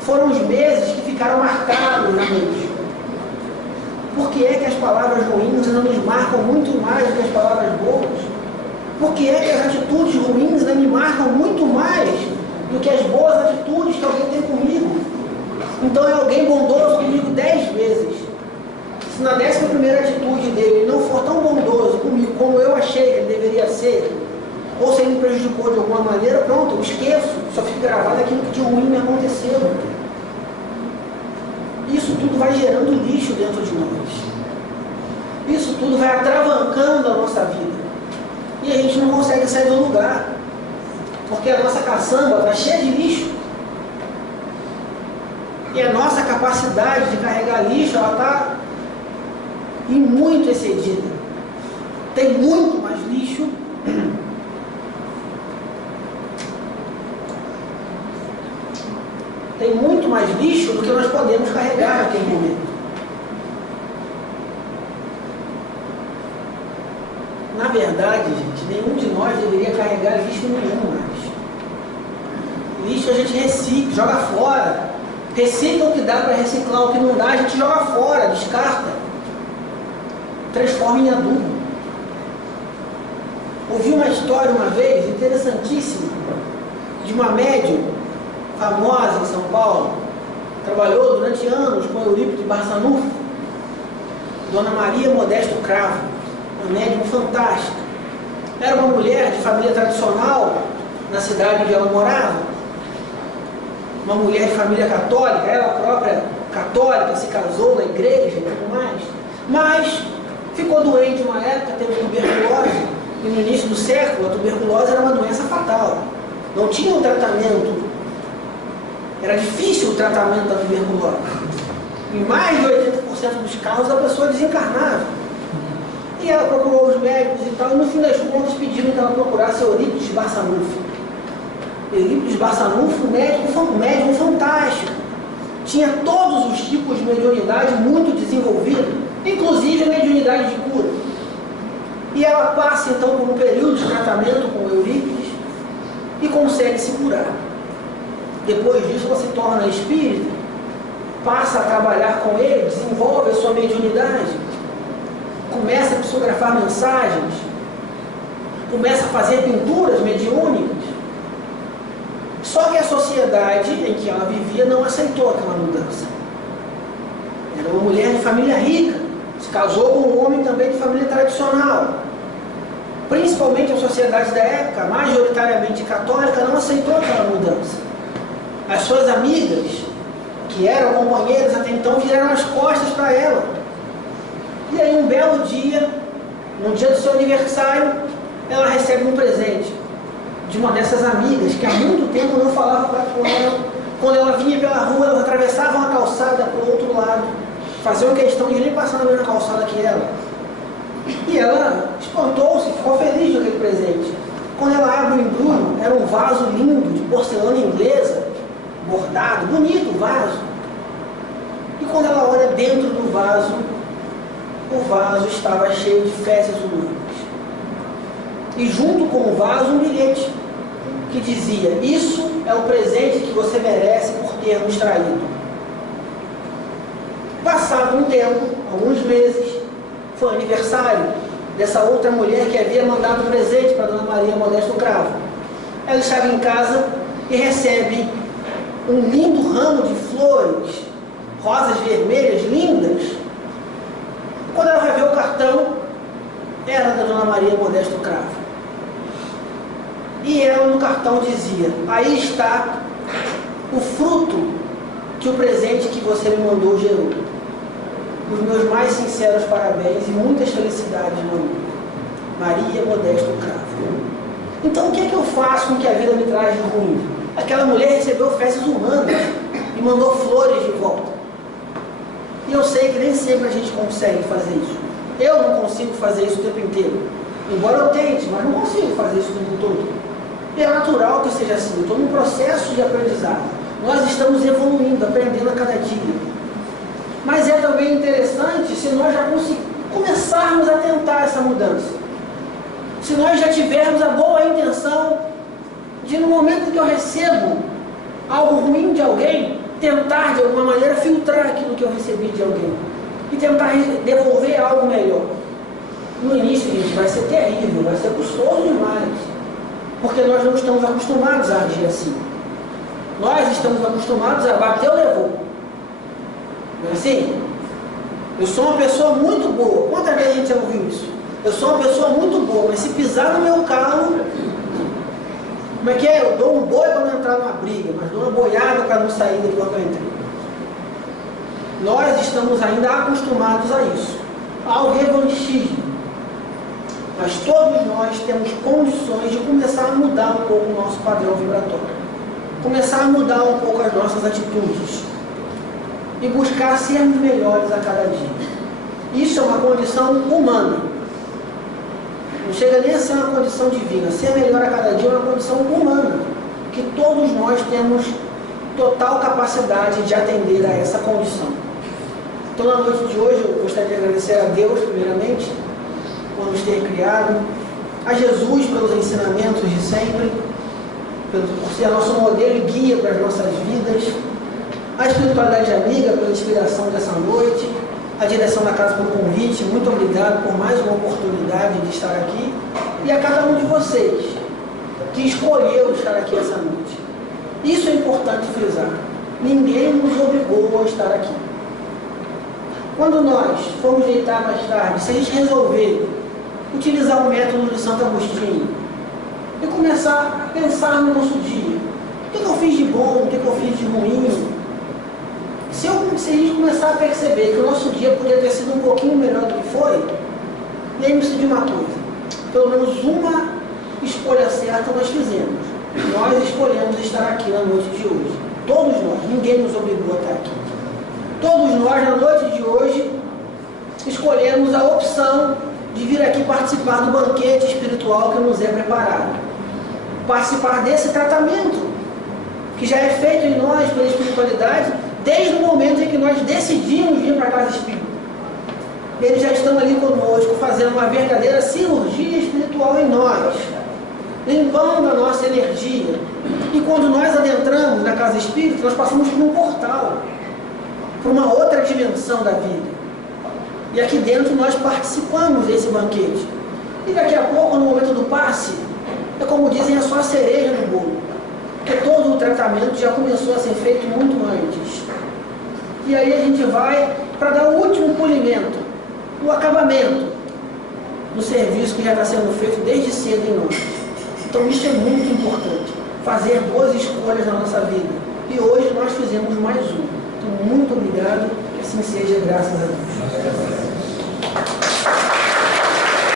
foram os meses que ficaram marcados na mente. Por que é que as palavras ruins não nos marcam muito mais do que as palavras boas? Por que é que as atitudes ruins não me marcam muito mais do que as boas atitudes que alguém tem comigo? Então é alguém bondoso comigo 10 vezes. Se na 11ª atitude dele ele não for tão bondoso comigo como eu achei que ele deveria ser, ou se ele me prejudicou de alguma maneira, pronto, eu esqueço, só fica gravado aquilo que de ruim me aconteceu. Isso tudo vai gerando lixo dentro de nós. Isso tudo vai atravancando a nossa vida. E a gente não consegue sair do lugar. Porque a nossa caçamba está cheia de lixo. E a nossa capacidade de carregar lixo, ela está muito excedida. Tem muito mais lixo. Tem muito mais lixo do que nós podemos carregar naquele momento. Na verdade, gente, nenhum de nós deveria carregar lixo nenhum mais. Lixo a gente recicla, joga fora. Recicla o que dá para reciclar, o que não dá a gente joga fora, descarta. Transforma em adubo. Ouvi uma história uma vez, interessantíssima, de uma médium famosa em São Paulo, trabalhou durante anos com Eurípides Barçanufo, Dona Maria Modesto Cravo, uma médium fantástica. Era uma mulher de família tradicional na cidade onde ela morava, uma mulher de família católica, ela própria católica, se casou na igreja e tudo mais, mas ficou doente uma época, teve tuberculose, e no início do século a tuberculose era uma doença fatal, não tinha um tratamento. Era difícil o tratamento da tuberculose. Em mais de 80% dos casos, a pessoa desencarnava. E ela procurou os médicos e tal, e no fim das contas pediram que ela procurasse Eurípides Barçanufo. Eurípides Barçanufo, um médium fantástico. Tinha todos os tipos de mediunidade muito desenvolvida, inclusive a mediunidade de cura. E ela passa então por um período de tratamento com Eurípides e consegue se curar. Depois disso, ela se torna espírita, passa a trabalhar com ele, desenvolve a sua mediunidade, começa a psicografar mensagens, começa a fazer pinturas mediúnicas. Só que a sociedade em que ela vivia não aceitou aquela mudança. Era uma mulher de família rica, se casou com um homem também de família tradicional. Principalmente a sociedade da época, majoritariamente católica, não aceitou aquela mudança. As suas amigas, que eram companheiras até então, viraram as costas para ela. E aí um belo dia, no dia do seu aniversário, ela recebe um presente de uma dessas amigas, que há muito tempo não falava com ela. Quando ela vinha pela rua, elas atravessavam a calçada para o outro lado, faziam questão de nem passar na mesma calçada que ela. E ela espantou-se, ficou feliz com aquele presente. Quando ela abre o embrulho, era um vaso lindo, de porcelana inglesa, bordado, bonito o vaso. E quando ela olha dentro do vaso, o vaso estava cheio de fezes humanas. E junto com o vaso, um bilhete que dizia: isso é o presente que você merece por ter nos traído. Passado um tempo, alguns meses, foi aniversário dessa outra mulher que havia mandado presente para Dona Maria Modesto Cravo. Ela estava em casa e recebe um lindo ramo de flores, rosas vermelhas lindas. Quando ela vai ver o cartão, era da Dona Maria Modesto Cravo. E ela no cartão dizia: aí está o fruto que o presente que você me mandou gerou. Os meus mais sinceros parabéns e muitas felicidades, meu amigo. Maria Modesto Cravo. Então o que é que eu faço com o que a vida me traz de ruim? Aquela mulher recebeu fezes humanas e mandou flores de volta. E eu sei que nem sempre a gente consegue fazer isso. Eu não consigo fazer isso o tempo inteiro. Embora eu tente, mas não consigo fazer isso o tempo todo. E é natural que seja assim. Eu estou num processo de aprendizado. Nós estamos evoluindo, aprendendo a cada dia. Mas é também interessante se nós já começarmos a tentar essa mudança. Se nós já tivermos a boa intenção de, no momento que eu recebo algo ruim de alguém, tentar de alguma maneira filtrar aquilo que eu recebi de alguém e tentar devolver algo melhor. No início, gente, vai ser terrível, vai ser custoso demais, porque nós não estamos acostumados a agir assim. Nós estamos acostumados a bater ou levou. Não é assim? Eu sou uma pessoa muito boa. Quantas vezes a gente já ouviu isso? Eu sou uma pessoa muito boa, mas se pisar no meu calo, como é que é? Eu dou um boi para não entrar numa briga, mas dou uma boiada para não sair daquilo que eu entrei. Nós estamos ainda acostumados a isso, ao revanchismo. Mas todos nós temos condições de começar a mudar um pouco o nosso padrão vibratório. Começar a mudar um pouco as nossas atitudes. E buscar sermos melhores a cada dia. Isso é uma condição humana. Não chega nem a ser uma condição divina. Ser melhor a cada dia é uma condição humana. Que todos nós temos total capacidade de atender a essa condição. Então, na noite de hoje, eu gostaria de agradecer a Deus, primeiramente, por nos ter criado, a Jesus pelos ensinamentos de sempre, por ser nosso modelo e guia para as nossas vidas, a espiritualidade amiga pela inspiração dessa noite, a direção da casa pelo convite, muito obrigado por mais uma oportunidade de estar aqui, e a cada um de vocês que escolheu estar aqui essa noite. Isso é importante frisar. Ninguém nos obrigou a estar aqui. Quando nós formos deitar mais tarde, se a gente resolver utilizar o método de Santo Agostinho e começar a pensar no nosso dia, o que eu fiz de bom, o que eu fiz de ruim, se a gente começar a perceber que o nosso dia poderia ter sido um pouquinho melhor do que foi, lembre-se de uma coisa: pelo menos uma escolha certa nós fizemos. Nós escolhemos estar aqui na noite de hoje. Todos nós, ninguém nos obrigou a estar aqui. Todos nós, na noite de hoje, escolhemos a opção de vir aqui participar do banquete espiritual que nos é preparado. Participar desse tratamento que já é feito em nós pela espiritualidade, desde o momento em que nós decidimos vir para a casa espírita. Eles já estão ali conosco, fazendo uma verdadeira cirurgia espiritual em nós. limpando a nossa energia. E quando nós adentramos na casa espírita, nós passamos por um portal, por uma outra dimensão da vida. E aqui dentro nós participamos desse banquete. E daqui a pouco, no momento do passe, é como dizem, é só a cereja no bolo. Porque todo o tratamento já começou a ser feito muito antes. E aí a gente vai para dar o último polimento, o acabamento do serviço que já está sendo feito desde cedo em nós. Então isso é muito importante, fazer boas escolhas na nossa vida. E hoje nós fizemos mais uma. Então muito obrigado, que assim seja, graças a Deus.